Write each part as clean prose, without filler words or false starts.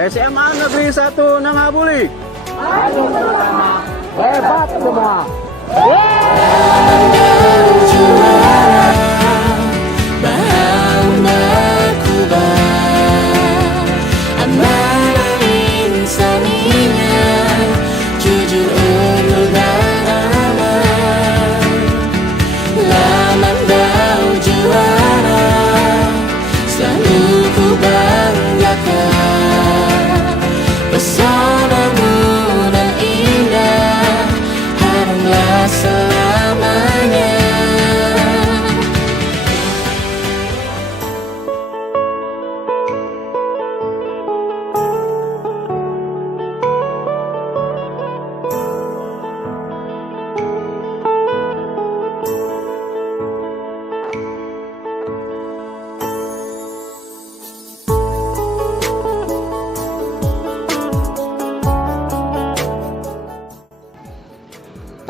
SMA Negeri 1 Nangabuli. Ayo bersama, hebat semua.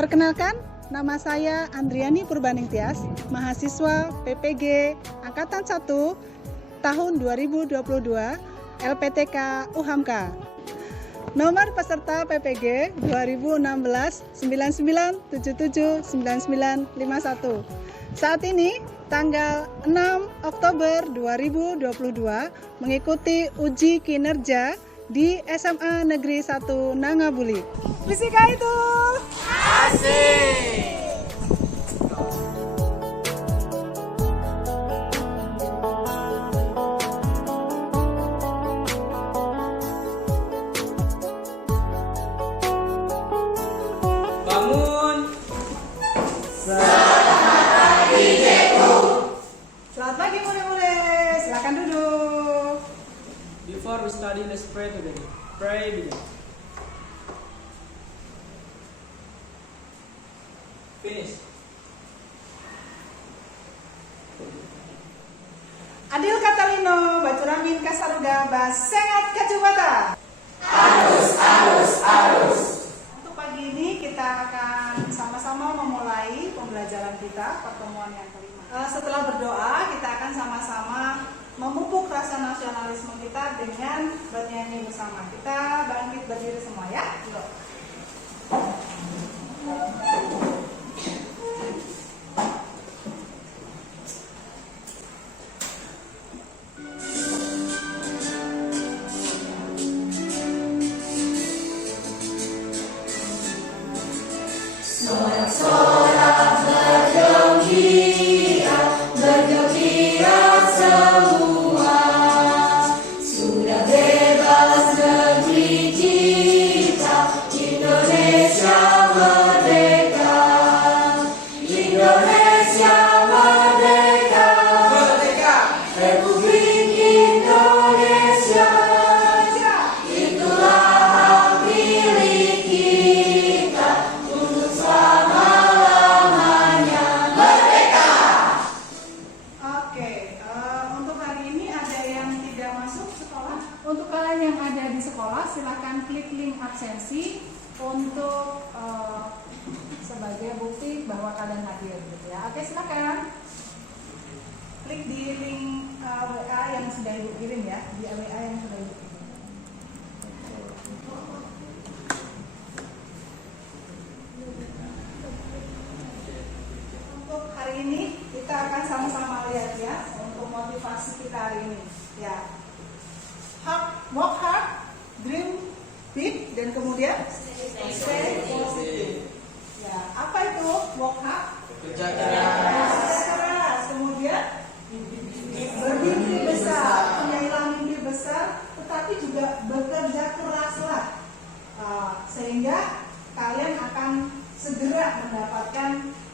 Perkenalkan, nama saya Andriani Purbaningtyas, mahasiswa PPG Angkatan 1 tahun 2022 LPTK UHAMKA. Nomor peserta PPG 2016 9977 9951. Saat ini tanggal 6 Oktober 2022 mengikuti uji kinerja di SMA Negeri 1 Nangabuli. Fisika itu asik! Bangun. Selamat pagi murid-murid, silakan duduk. Before we study, let's pray today. Pray begin. Finish. Adil Katalino, Bacuramin Kasaruga, Basengat Kacubata. Arus. Untuk pagi ini kita akan sama-sama memulai pembelajaran kita, pertemuan yang kelima. Setelah berdoa, kita akan sama-sama memupuk rasa nasionalisme kita dengan bernyanyi bersama. Kita bangkit berdiri semua ya. Yuk. Untuk kalian yang ada di sekolah, silahkan klik link absensi untuk sebagai bukti bahwa kalian hadir, gitu ya. Oke, silakan klik di link WA yang sudah ibu kirim ya, di WA yang sudah ibu kirim. Untuk hari ini kita akan sama-sama lihat ya, untuk motivasi kita hari ini, ya. Work hard, dream big, dan kemudian stay positive. Ya, apa itu work hard? Kerja keras. Kemudian bermimpi besar, punya mimpi besar, tetapi juga bekerja keraslah, sehingga kalian akan segera mendapatkan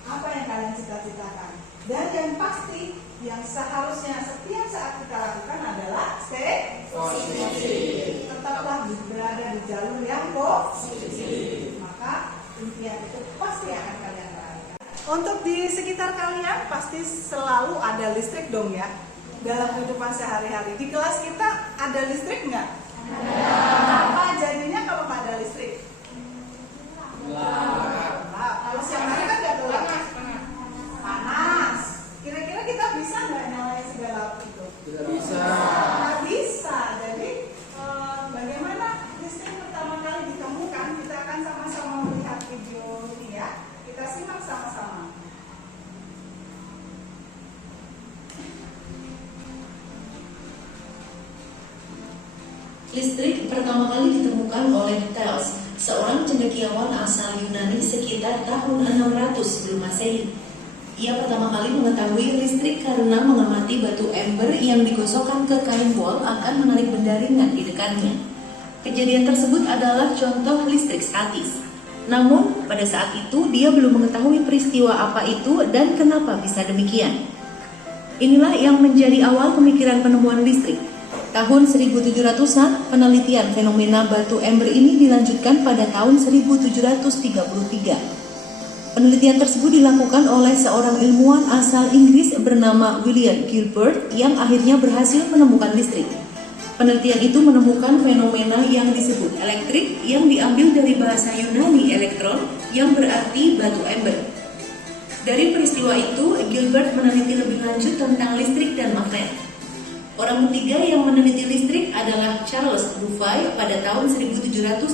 apa yang kalian cita-citakan. Dan yang pasti, yang seharusnya setiap saat kita lakukan adalah stay positif. Tetaplah berada di jalur yang positif. Maka impian itu pasti akan kalian raih. Untuk di sekitar kalian pasti selalu ada listrik dong ya. Dalam kehidupan sehari-hari. Di kelas kita ada listrik nggak? Ada. Kenapa jadinya kalau nggak ada listrik? Gelap. Kalau siang hari kan nggak gelap. Panas. Kira-kira kita bisa nggak nyalain segala itu? Tidak bisa. Nggak bisa. Jadi bagaimana Listrik pertama kali ditemukan oleh Thales, seorang cendekiawan asal Yunani sekitar tahun 600 sebelum Masehi. Ia pertama kali mengetahui listrik karena mengamati batu ember yang digosokkan ke kain wol akan menarik benda ringan di dekatnya. Kejadian tersebut adalah contoh listrik statis. Namun, pada saat itu dia belum mengetahui peristiwa apa itu dan kenapa bisa demikian. Inilah yang menjadi awal pemikiran penemuan listrik. Tahun 1700-an, penelitian fenomena batu ember ini dilanjutkan pada tahun 1733. Penelitian tersebut dilakukan oleh seorang ilmuwan asal Inggris bernama William Gilbert yang akhirnya berhasil menemukan listrik. Penelitian itu menemukan fenomena yang disebut elektrik yang diambil dari bahasa Yunani elektron yang berarti batu ember. Dari peristiwa itu, Gilbert meneliti lebih lanjut tentang listrik dan magnet. Orang ketiga yang meneliti listrik adalah Charles Duffy pada tahun 1739.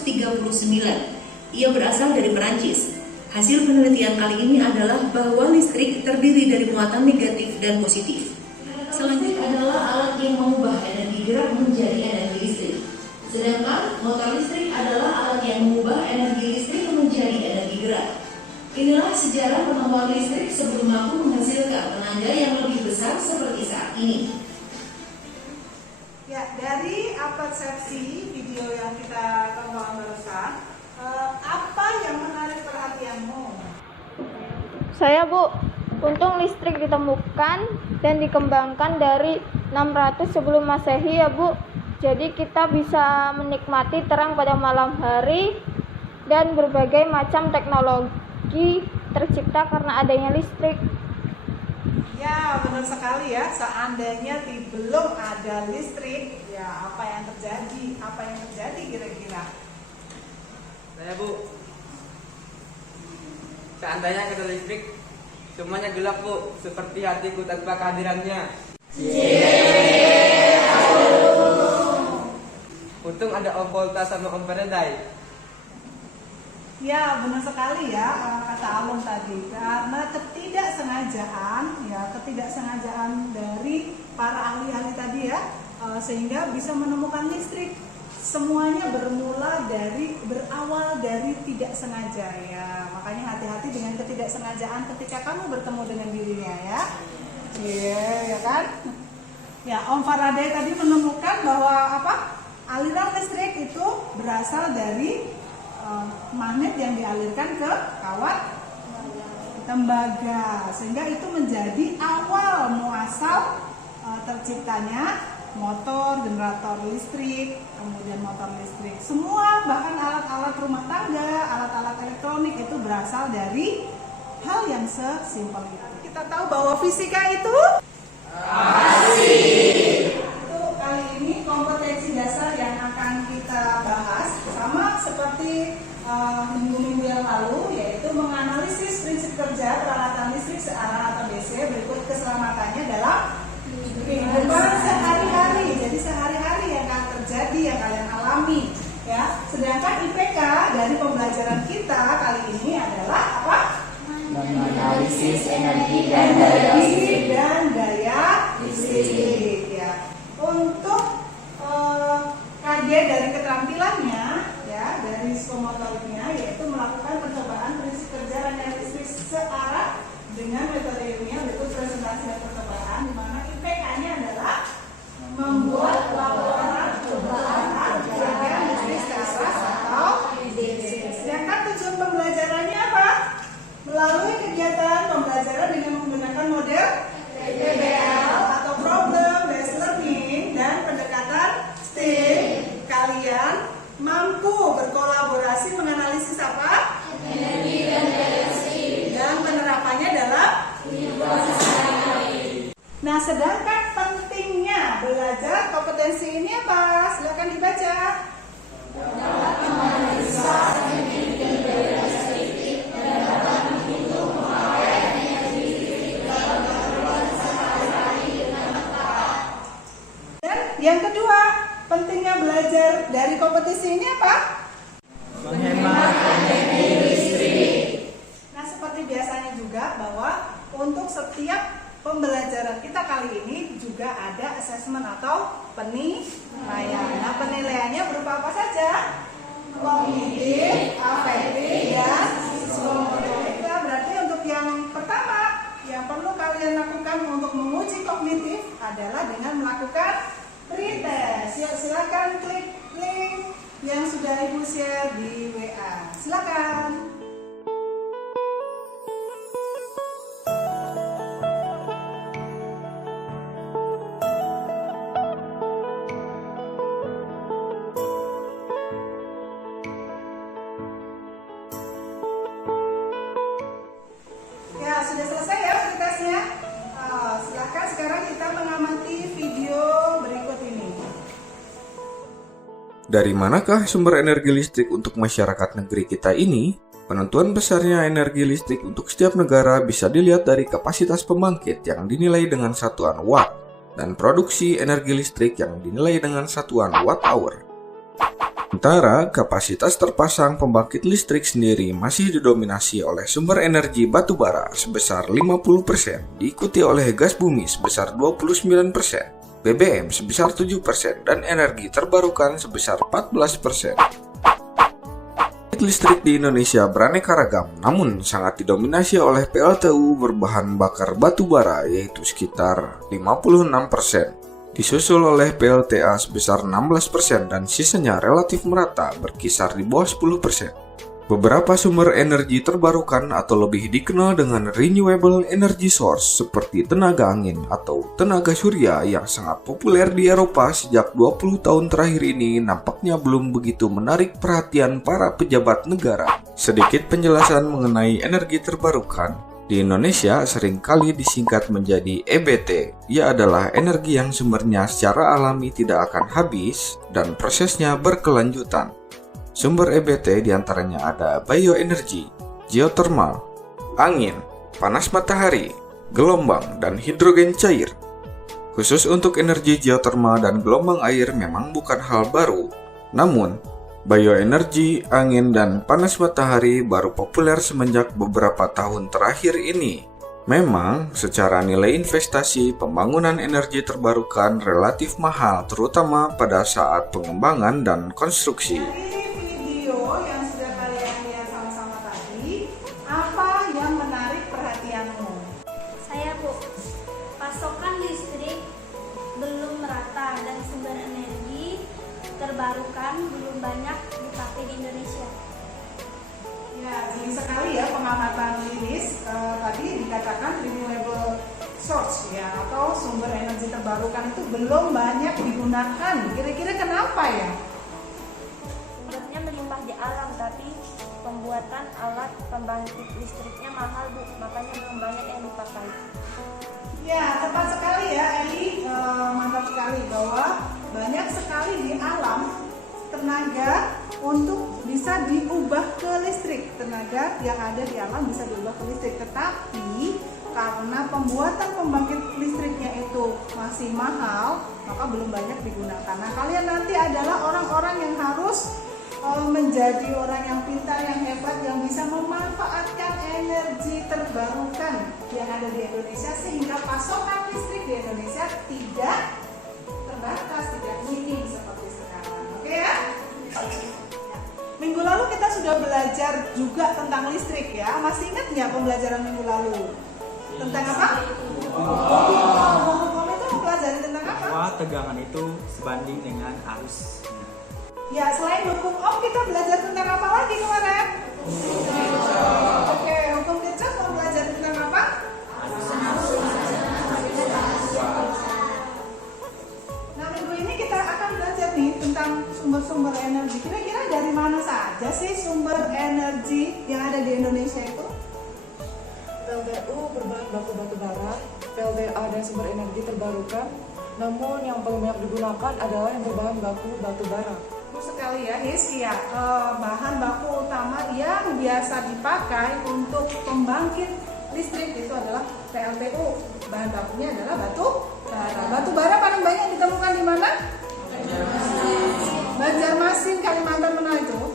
Ia berasal dari Perancis. Hasil penelitian kali ini adalah bahwa listrik terdiri dari muatan negatif dan positif. Selanjutnya adalah alat yang mengubah energi gerak menjadi energi listrik. Sedangkan motor listrik adalah alat yang mengubah energi listrik menjadi energi gerak. Inilah sejarah penemuan listrik sebelum mampu menghasilkan tenaga yang lebih besar seperti saat ini. Ya, dari persepsi video yang kita tonton barusan, apa yang menarik perhatianmu? Saya, Bu, untung listrik ditemukan dan dikembangkan dari 600 sebelum Masehi ya, Bu. Jadi kita bisa menikmati terang pada malam hari dan berbagai macam teknologi tercipta karena adanya listrik. Ya, benar sekali ya. Seandainya belum ada listrik, ya apa yang terjadi? Apa yang terjadi kira-kira? Saya, Bu, seandainya ada listrik, semuanya gelap, Bu, seperti hatiku tanpa kehadirannya. Untung ada Om Volta sama Om Faraday. Ya, benar sekali ya kata Alung tadi. Karena ketidaksengajaan dari para ahli-ahli tadi ya, sehingga bisa menemukan listrik. Semuanya berawal dari tidak sengaja ya. Makanya hati-hati dengan ketidaksengajaan ketika kamu bertemu dengan dirinya ya. Iya, ya kan? Ya, Om Faraday tadi menemukan bahwa aliran listrik itu berasal dari magnet yang dialirkan ke kawat tembaga, sehingga itu menjadi awal muasal terciptanya motor, generator listrik, kemudian motor listrik. Semua bahkan alat-alat rumah tangga, alat-alat elektronik itu berasal dari hal yang sesimpel itu. Kita tahu bahwa fisika itu asik. Itu kali ini kompetensi dasar yang akan kita bahas, sama seperti minggu-minggu yang lalu, yaitu menganalisis prinsip kerja peralatan listrik searah atau DC. Berikut keselamatannya dalam kehidupan sehari-hari. Jadi sehari-hari yang akan terjadi, yang kalian alami ya. Sedangkan IPK dari pembelajaran kita kali ini adalah apa? Menganalisis energi dan daya listrik ya. Untuk kajian dari keterampilannya ya, dari psikomotoriknya, yaitu melakukan percobaan prinsip kerja rangkaian listrik searah dengan metode ilmiah. Berikut presentasi dan percobaan, di mana IPK-nya adalah membuat laporan percobaan rangkaian listrik searah atau DC. Sedangkan tujuan pembelajarannya apa? Melalui kegiatan pembelajaran dengan menggunakan model PBL atau Problem Based Learning dan pendekatan STEAM, kalian mampu berkolaborasi menganalisis apa? Energi dan daya listrik, dan penerapannya dalam kehidupan sehari-hari. Nah, sedangkan pentingnya belajar kompetensi ini apa? Silakan dibaca. Dapat menganalisa energi dan daya listrik dan dapat menghitung pemakaian energi listrik dalam kehidupan sehari-hari dengan tepat. Dan yang kedua, pentingnya belajar dari kompetisi ini apa? Menghemat energi listrik. Nah, seperti biasanya juga bahwa untuk setiap pembelajaran kita kali ini juga ada assessment atau penilaian. Nah, penilaiannya berupa apa saja? Kognitif, afektif, dan psikomotorik. Berarti untuk yang pertama yang perlu kalian lakukan untuk menguji kognitif adalah dengan melakukan pretest. Yuk, silakan klik link yang sudah Ibu share di WA. Silakan. Ya, sudah selesai ya pretestnya. Silakan sekarang kita mengamati video berikut ini. Dari manakah sumber energi listrik untuk masyarakat negeri kita ini? Penentuan besarnya energi listrik untuk setiap negara bisa dilihat dari kapasitas pembangkit yang dinilai dengan satuan watt dan produksi energi listrik yang dinilai dengan satuan watt hour. Sementara kapasitas terpasang pembangkit listrik sendiri masih didominasi oleh sumber energi batu bara sebesar 50%, diikuti oleh gas bumi sebesar 29%. BBM sebesar 7% dan energi terbarukan sebesar 14%. Listrik di Indonesia beraneka ragam, namun sangat didominasi oleh PLTU berbahan bakar batu bara yaitu sekitar 56%. Disusul oleh PLTA sebesar 16% dan sisanya relatif merata berkisar di bawah 10%. Beberapa sumber energi terbarukan atau lebih dikenal dengan renewable energy source seperti tenaga angin atau tenaga surya yang sangat populer di Eropa sejak 20 tahun terakhir ini nampaknya belum begitu menarik perhatian para pejabat negara. Sedikit penjelasan mengenai energi terbarukan. Di Indonesia seringkali disingkat menjadi EBT. Ia adalah energi yang sumbernya secara alami tidak akan habis dan prosesnya berkelanjutan. Sumber EBT diantaranya ada bioenergi, geothermal, angin, panas matahari, gelombang, dan hidrogen cair. Khusus untuk energi geothermal dan gelombang air memang bukan hal baru, namun bioenergi, angin, dan panas matahari baru populer semenjak beberapa tahun terakhir ini. Memang, secara nilai investasi, pembangunan energi terbarukan relatif mahal, terutama pada saat pengembangan dan konstruksi. Yang sudah kalian lihat sama-sama tadi, apa yang menarik perhatianmu? Saya, Bu, pasokan listrik belum merata dan sumber energi terbarukan belum banyak dipakai di Indonesia. Ya, tinggi sekali ya pengamatan Lilis. Tadi dikatakan renewable source ya, atau sumber energi terbarukan itu belum banyak digunakan. Kira-kira kenapa ya? Sumbernya melimpah di alam, tapi pembuatan alat pembangkit listriknya mahal, Bu, makanya belum banyak yang dipakai. Ya, tepat sekali ya Eli, mantap sekali bahwa banyak sekali di alam tenaga untuk bisa diubah ke listrik. Tenaga yang ada di alam bisa diubah ke listrik, tetapi karena pembuatan pembangkit listriknya itu masih mahal, maka belum banyak digunakan. Nah, kalian nanti adalah orang-orang yang harus menjadi orang yang pintar, yang hebat, yang bisa memanfaatkan energi terbarukan yang ada di Indonesia sehingga pasokan listrik di Indonesia tidak terbatas, tidak minim seperti sekarang. Oke ya? Minggu lalu kita sudah belajar juga tentang listrik ya. Masih ingat nggak pembelajaran minggu lalu? Tentang apa? Hukum itu mempelajari tentang apa? Bahwa tegangan itu sebanding dengan arus. Ya, selain hukum Ohm kita belajar tentang apa lagi kemarin? Oke, hukum Kirchhoff mau belajar tentang apa? Nah, minggu ini kita akan belajar nih tentang sumber-sumber energi. Kira-kira dari mana saja sih sumber energi yang ada di Indonesia itu? PLTU berbahan baku batu bara, PLTA dan sumber energi terbarukan. Namun yang paling banyak digunakan adalah yang berbahan baku batu bara. Sekali ya, ya, bahan baku utama yang biasa dipakai untuk pembangkit listrik itu adalah PLTU. Bahan bakunya adalah batu bara. Batu bara paling banyak ditemukan di mana? Banjarmasin, Kalimantan mana itu?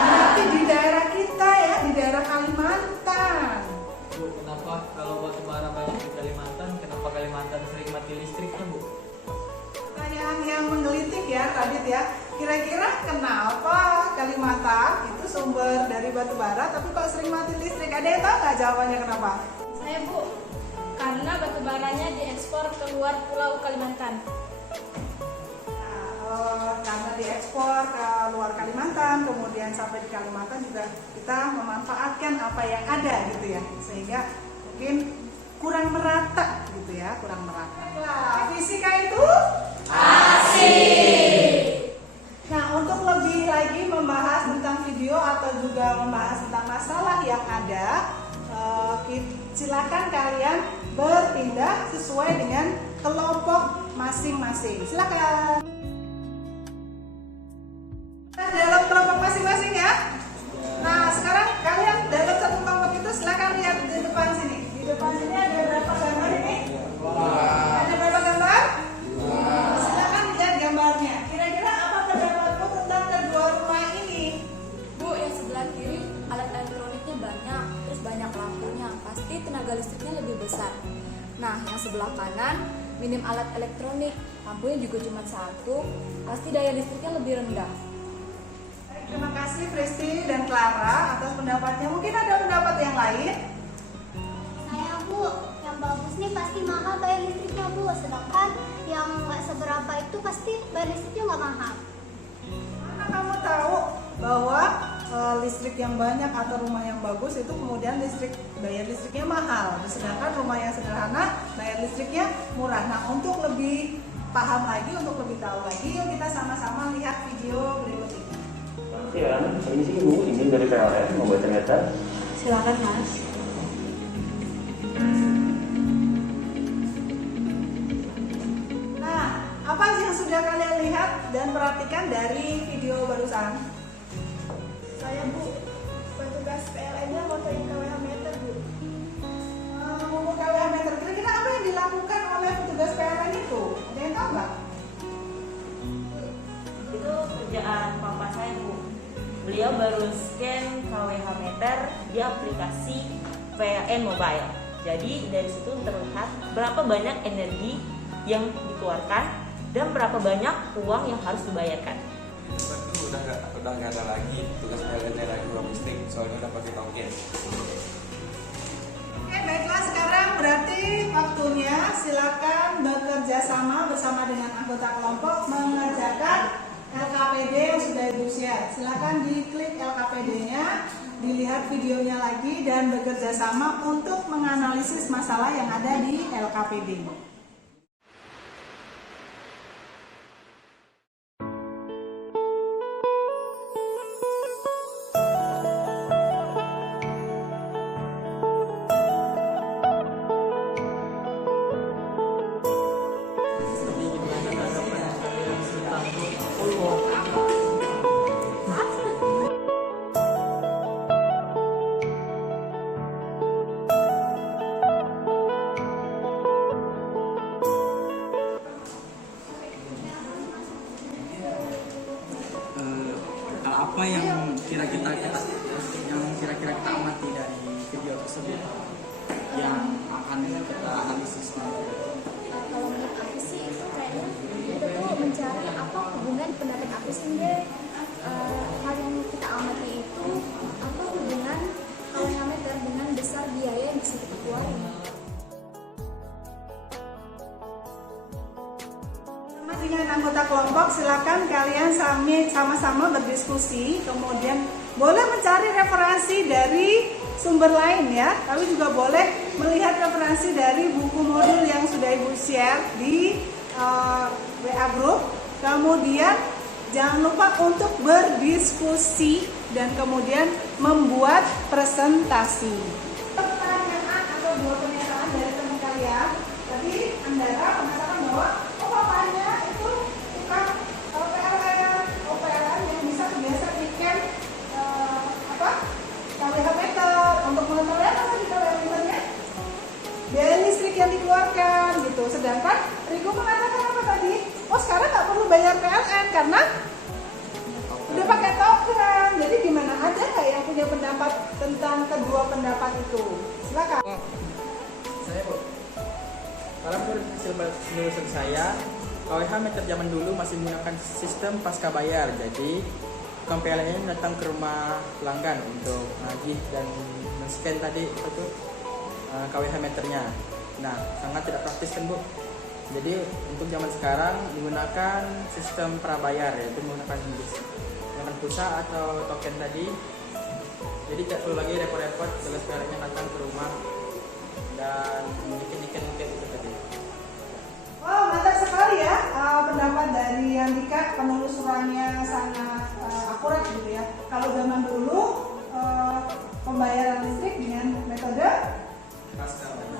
Berarti di daerah kita ya, di daerah Kalimantan. Bu, kenapa kalau batu bara banyak di Kalimantan? Kalimantan sering mati listriknya, Bu? Pertanyaan yang menggelitik ya, Radit ya. Kira-kira kenapa Kalimantan itu sumber dari batu bara, tapi kok sering mati listrik? Ada yang tahu nggak jawabannya kenapa? Saya Bu, karena batu baranya diekspor keluar Pulau Kalimantan. Karena diekspor ke luar Kalimantan, kemudian sampai di Kalimantan juga kita memanfaatkan apa yang ada gitu ya, sehingga mungkin kurang merata gitu ya, kurang merata. Nah, fisika itu asik. Nah, untuk lebih lagi membahas tentang video atau juga membahas tentang masalah yang ada, silakan kalian berpindah sesuai dengan kelompok masing-masing. Silakan. Dalam kelompok masing-masing ya. Nah, sekarang kalian dalam satu kelompok itu silakan lihat di depan sini. Di depan sini ada berapa gambar ini? Ada berapa gambar? Silakan lihat gambarnya. Kira-kira apa pendapatmu tentang kedua rumah ini? Bu, yang sebelah kiri alat elektroniknya banyak, terus banyak lampunya, pasti tenaga listriknya lebih besar. Nah, yang sebelah kanan minim alat elektronik, lampunya juga cuma satu, pasti daya listriknya lebih rendah. Terima kasih Presti dan Clara atas pendapatnya. Mungkin ada pendapat yang lain? Saya Bu, yang bagus nih pasti mahal bayar listriknya Bu, sedangkan yang nggak seberapa itu pasti bayar listriknya nggak mahal. Mana kamu tahu bahwa listrik yang banyak atau rumah yang bagus itu kemudian bayar listriknya mahal, sedangkan rumah yang sederhana bayar listriknya murah. Nah, untuk lebih paham lagi, untuk lebih tahu lagi, yuk kita sama-sama lihat video berikut ini. Ya, ini sih Bu, izin dari PLN mau baca data. Silakan Mas. Nah, apa yang sudah kalian lihat dan perhatikan dari video barusan? Saya Bu, petugas PLN-nya motoin KWH meter Bu. Mengukur KWH meter, kira-kira apa yang dilakukan oleh petugas PLN itu? Ada yang tahu nggak? Itu kerjaan papa saya Bu. Beliau baru scan KWH meter di aplikasi PLN Mobile. Jadi dari situ terlihat berapa banyak energi yang dikeluarkan dan berapa banyak uang yang harus dibayarkan. Itu udah nggak ada lagi tugas PLN lagi uang listrik, soalnya udah pakai token. Oke, baiklah, sekarang berarti waktunya silakan bekerja sama bersama dengan anggota kelompok mengerjakan LKPD yang sudah Ibu share. Silakan diklik LKPD-nya, dilihat videonya lagi dan bekerja sama untuk menganalisis masalah yang ada di LKPD. Apa yang kira-kira kita amati dari video tersebut yang akan kita analisis nanti? Kalau menurut aku sih itu kayaknya kita tuh mencari apa hubungan pendapat aku sendiri. Hal yang kita amati itu apa hubungan KWH meter dengan besar biaya yang bisa kita keluarin. Dengan anggota kelompok silakan kalian sama-sama berdiskusi, kemudian boleh mencari referensi dari sumber lain ya, tapi juga boleh melihat referensi dari buku modul yang sudah Ibu share di WA group. Kemudian jangan lupa untuk berdiskusi dan kemudian membuat presentasi. Pertanyaan atau dua pernyataan dari teman kalian, tadi Andara mengatakan bahwa papanya itu bukan PLN yang bisa biasa bikin KWH meter untuk mengetahui apa sih KWH meternya? Biaya listrik yang dikeluarkan gitu. Sedangkan Riko mengatakan apa tadi? Oh, sekarang nggak perlu bayar PLN karena udah pakai token. Jadi gimana, ada nggak yang punya pendapat tentang kedua pendapat itu? Silakan. Saya Bu. Kalau menurut hasil penelusuran saya, KWH meter zaman dulu masih menggunakan sistem pasca bayar. Jadi tukang PLN datang ke rumah pelanggan untuk nagih dan men-scan tadi itu KWH meternya. Nah, sangat tidak praktis kan Bu. Jadi untuk zaman sekarang digunakan sistem prabayar, yaitu menggunakan pulsa atau token tadi. Jadi tidak perlu lagi repot-repot tugas PLN datang ke rumah dan niken itu tadi. Oh, mantap sekali ya pendapat dari Andika, penelusurannya sangat akurat gitu ya. Kalau zaman dulu pembayaran listrik dengan metode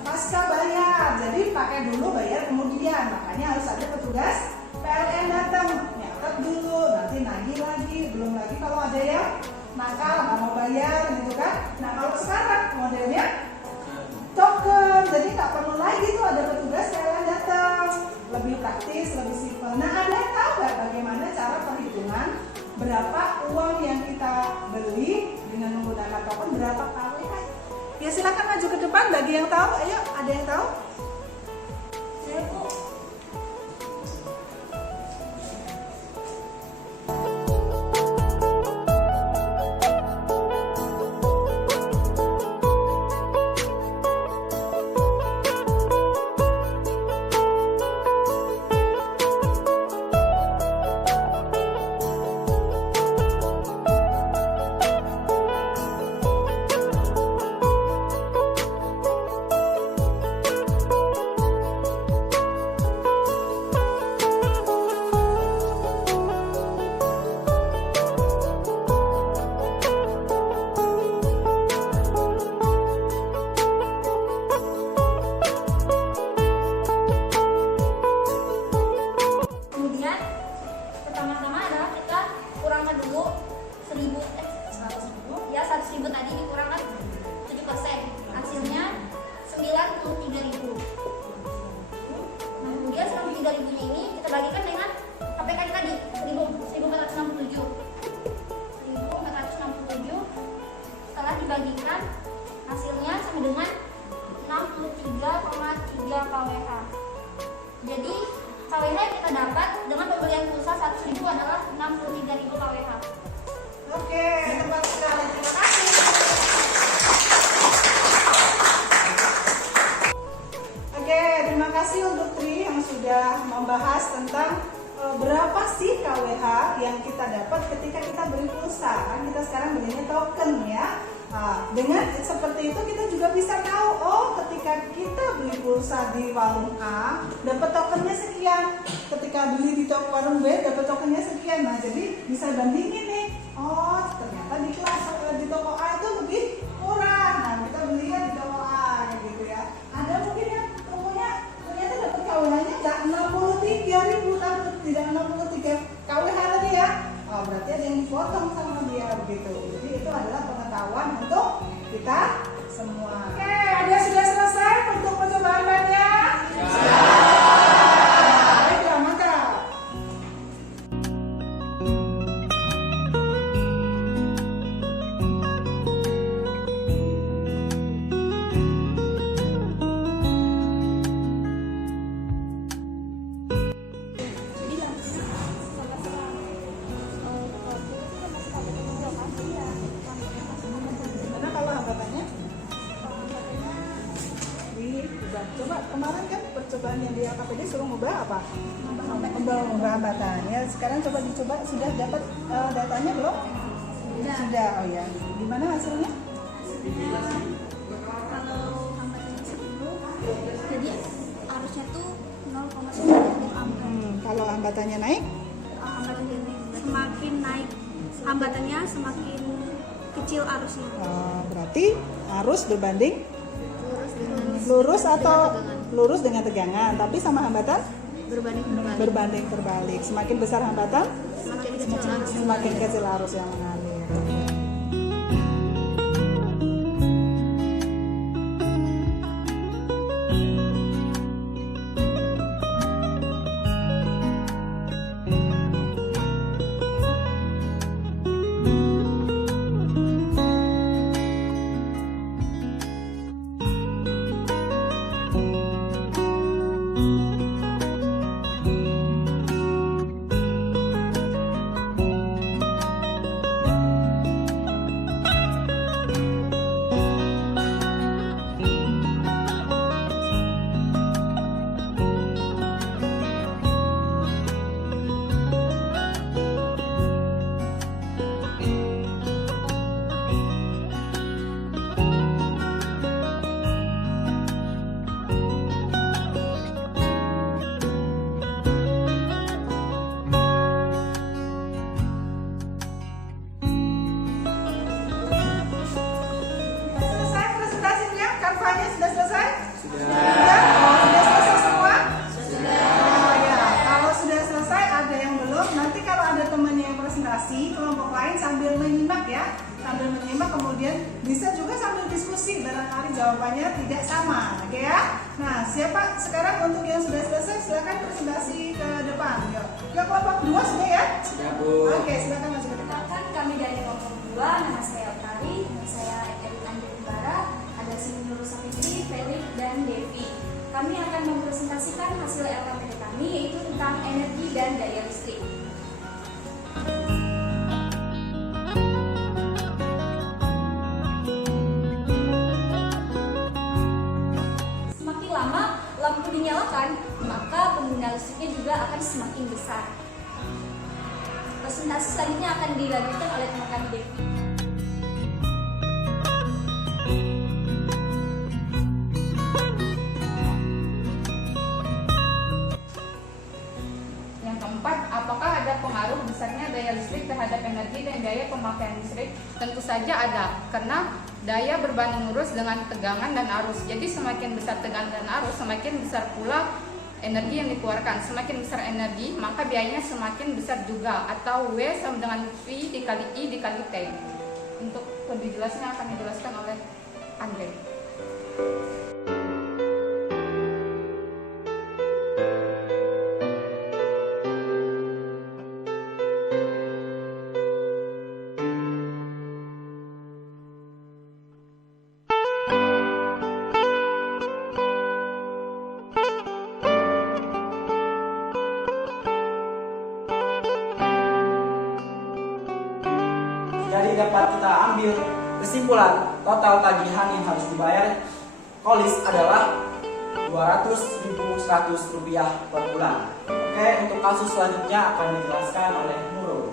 pasca bayar, jadi pakai dulu bayar kemudian, makanya harus ada petugas PLN datang nyatet dulu, nanti nagih lagi, belum lagi kalau ada yang nakal nggak mau bayar gitu kan. Nah kalau sekarang modelnya token, jadi nggak perlu lagi tuh ada petugas PLN datang, lebih praktis, lebih simpel. Nah Anda tahu nggak bagaimana cara perhitungan berapa uang yang kita beli dengan menggunakan token, berapa KWH? Ya silakan maju ke depan bagi yang tahu. Ayo, ada yang tahu? Saya Bu. tadi dikurangkan 7%, hasilnya 93.000. Nah, kemudian 93.000 nya ini kita bagikan dengan KPK tadi 1.467. 1.467 setelah dibagikan hasilnya sama dengan 63,3 kWh. Jadi kWh yang kita dapat dengan pembelian pulsa 100.000 adalah 63.000 kWh. Oke, tepat sekali. Terima kasih. Oke, terima kasih untuk Tri yang sudah membahas tentang berapa sih KWH yang kita dapat ketika kita beli pulsa. Kan kita sekarang belinya token ya. Nah, dengan seperti itu kita juga bisa tahu, oh ketika kita beli pulsa di warung A dapat tokennya sekian, ketika beli di warung B dapat tokennya sekian. Nah jadi bisa bandingin nih, oh ternyata di toko A itu lebih murah, nah kita belinya di toko A gitu ya. Ada mungkin yang tokonya ternyata dapat KWH-nya nggak 63.000 tapi tidak 63 KWH tadi ya. Oh, berarti ada yang dipotong sama dia begitu. Jadi itu adalah pengetahuan untuk kita semua. Oke, ada sudah selesai untuk percobaan bannya? Baiklah, mantap. Coba kemarin kan percobaan yang di AKPD suruh ngubah apa? Ngubah hambatan ya. Sekarang coba dicoba, sudah dapat datanya belum? Sudah. Oh ya. Gimana hasilnya? Kalau hambatannya 10, jadi arusnya tuh 0,9 ampere. Kalau hambatannya naik? Hambatannya semakin naik, hambatannya semakin kecil arusnya. Berarti arus berbanding lurus atau lurus dengan tegangan, tapi sama hambatan berbanding terbalik. Semakin besar hambatan, semakin kecil arus yang mengalir. presentasi kelompok lain sambil menyimak ya, sambil menyimak, kemudian bisa juga sambil diskusi barangkali jawabannya tidak sama, oke ya. Nah, siapa sekarang untuk yang sudah selesai silakan presentasi ke depan. Yuk, kelompok 2 sudah ya? Sudah, Bu. Oke, silakan maju ke depan. Kami dari kelompok 2, nama saya Otari, nama saya Erin Anjari, ada Sinur Sapitri, Felix, dan Devi. Kami akan mempresentasikan hasil LKPD kami yaitu tentang energi dan daya listrik. Semakin lama lampu dinyalakan, maka pengguna listriknya juga akan semakin besar. Presentasi selanjutnya akan dilanjutkan oleh teman kami Devi. Yang keempat, apakah ada pengaruh besarnya daya listrik terhadap energi dan daya pemakaian listrik? Tentu saja ada, karena daya berbanding lurus dengan tegangan dan arus. Jadi semakin besar tegangan dan arus, semakin besar pula energi yang dikeluarkan. Semakin besar energi, maka biayanya semakin besar juga, atau W sama dengan V dikali I dikali T. Untuk lebih jelasnya akan dijelaskan oleh Andre. Jadi dapat kita ambil kesimpulan total tagihan yang harus dibayar Kolis adalah Rp200.100 per bulan. Oke, untuk kasus selanjutnya akan dijelaskan oleh Nurul.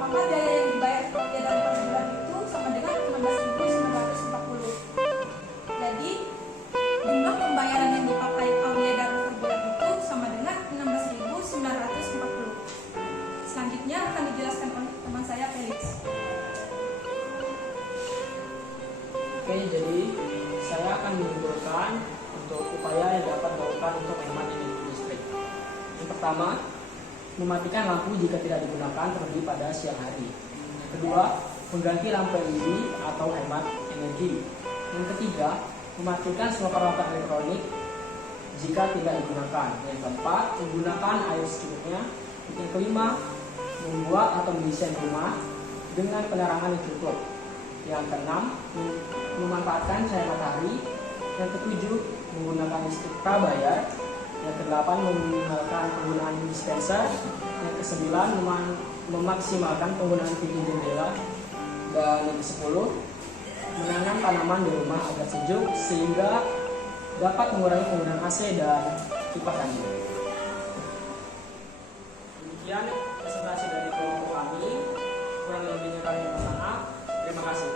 Maka biaya yang dibayar pekerja dalam per bulan itu sama dengan 16.940. Jadi jumlah pembayaran yang dipakai Aulia dalam per bulan itu sama dengan 16.940. Selanjutnya akan dijelaskan oleh teman saya Felix. Oke, jadi saya akan menyimpulkan untuk upaya yang dapat dilakukan untuk menghemat energi listrik. Yang pertama, mematikan lampu jika tidak digunakan terlebih pada siang hari. Yang kedua, mengganti lampu LED atau hemat energi. Yang ketiga, mematikan semua peralatan elektronik jika tidak digunakan. Yang keempat, menggunakan air secukupnya. Yang kelima, membuat atau mendesain rumah dengan penerangan yang cukup. Yang keenam, memanfaatkan cahaya matahari. Yang ketujuh, menggunakan listrik prabayar. Yang kedelapan, meminimalkan penggunaan dispenser. Yang kesembilan, memaksimalkan penggunaan pintu jendela. Dan yang kesepuluh, menanam tanaman di rumah agar sejuk sehingga dapat mengurangi penggunaan AC dan kipas angin. Demikian presentasi dari kelompok kami. Kurang lebihnya kami mohon maaf. Terima kasih.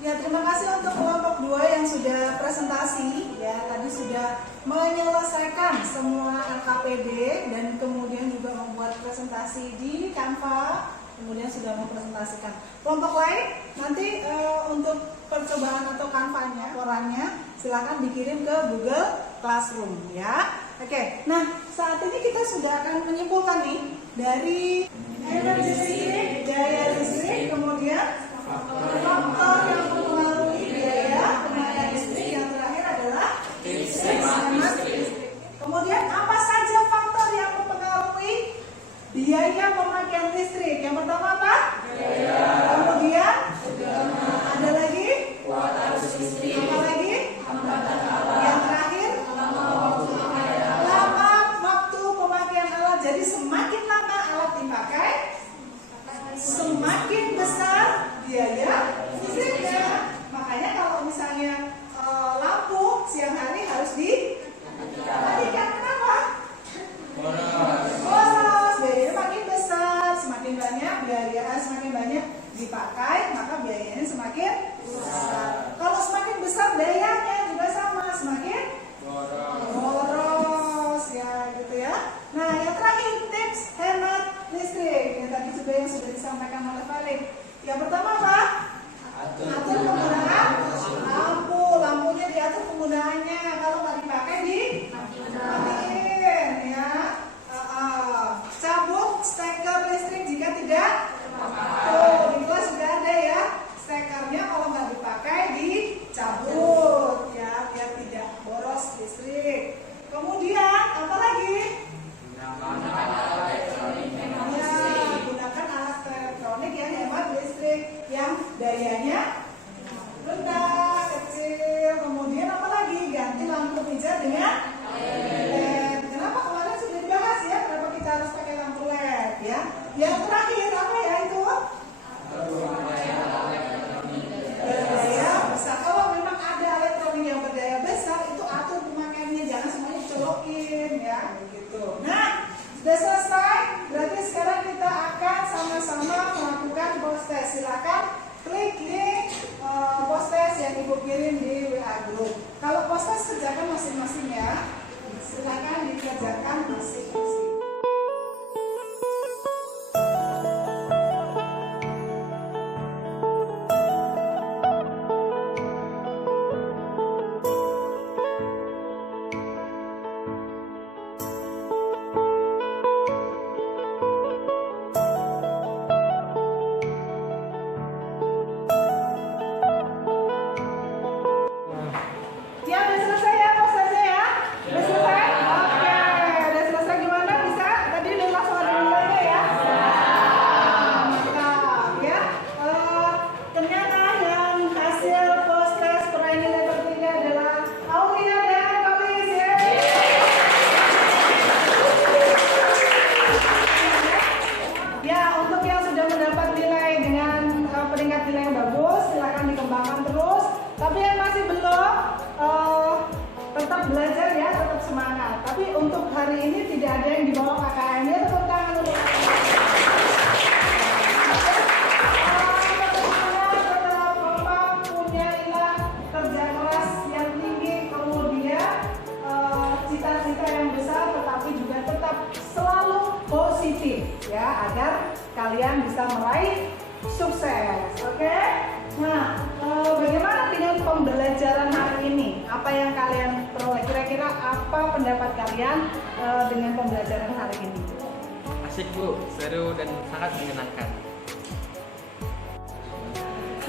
Ya, terima kasih untuk kelompok 2 yang sudah presentasi. Ya, tadi sudah menyelesaikan semua LKPD dan kemudian juga membuat presentasi di Canva, kemudian sudah mempresentasikan. Kelompok lain nanti untuk percobaan atau Canva-nya, laporannya silakan dikirim ke Google Classroom ya. Oke, nah saat ini kita sudah akan menyimpulkan nih dari energi listrik, daya listrik, kemudian faktor yang mempengaruhi biaya pemakaian listrik, yang terakhir adalah listrik. Kemudian apa saja faktor yang mempengaruhi biaya pemakaian listrik? Yang pertama apa? Biaya. Kemudian ada lagi? Kuota arus listrik. Apa lagi? Yang terakhir? Lama waktu pemakaian alat. Jadi semakin lama alat dipakai, semakin besar biaya listriknya. silakan klik link post-test yang Ibu kirim di WA Group. Kalau post-test kerjakan masing-masing ya. Silakan dikerjakan masing-masing. Ya, udah selesai ya post-testnya ya? Udah selesai? Oke, udah selesai gimana? Bisa? Tadi udah langsung ada nilainya ya? Mantap ya. Ternyata yang hasil post-test peraih nilai tertinggi adalah Aulia dan Kamis ya. Ya, untuk yang sudah mendapat nilai dengan peringkat nilai yang bagus, silakan dikembangkan terus. Tapi yang masih belum, tetap belajar ya, tetap semangat. Tapi untuk hari ini tidak ada yang dibawa KKN ya, tepuk tangan untuk tetap semangat, tetap kompak, punya ilah kerja keras yang tinggi, kemudian cita-cita yang besar, tetapi juga tetap selalu positif ya, agar kalian bisa meraih sukses. Oke? Nah, bagaimana dengan pembelajaran hari ini? Apa yang kalian peroleh? Kira-kira apa pendapat kalian dengan pembelajaran hari ini? Asik Bu, seru dan sangat menyenangkan.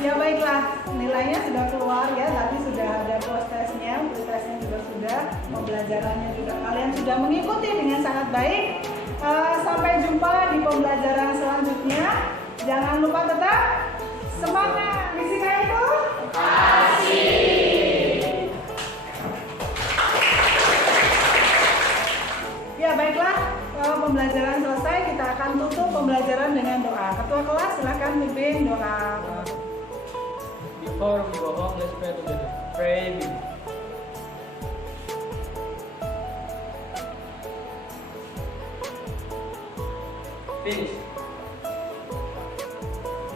Ya baiklah, nilainya sudah keluar ya, tadi sudah ada post-testnya, pre-testnya juga sudah, pembelajarannya juga kalian sudah mengikuti dengan sangat baik. Sampai jumpa di pembelajaran selanjutnya. Jangan lupa tetap semangat. Fisika itu asik. Ya baiklah, pembelajaran selesai, kita akan tutup pembelajaran dengan doa. Ketua kelas silakan pimpin doa. Before we go home, let's pray together. Pray with me. Finish.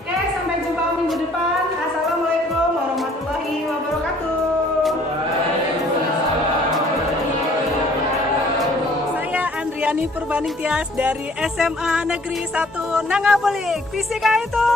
Oke, sampai jumpa minggu depan. Assalamualaikum warahmatullahi wabarakatuh. Saya Andriani Purbaningtyas dari SMA Negeri 1 Nangabelik. Fisika itu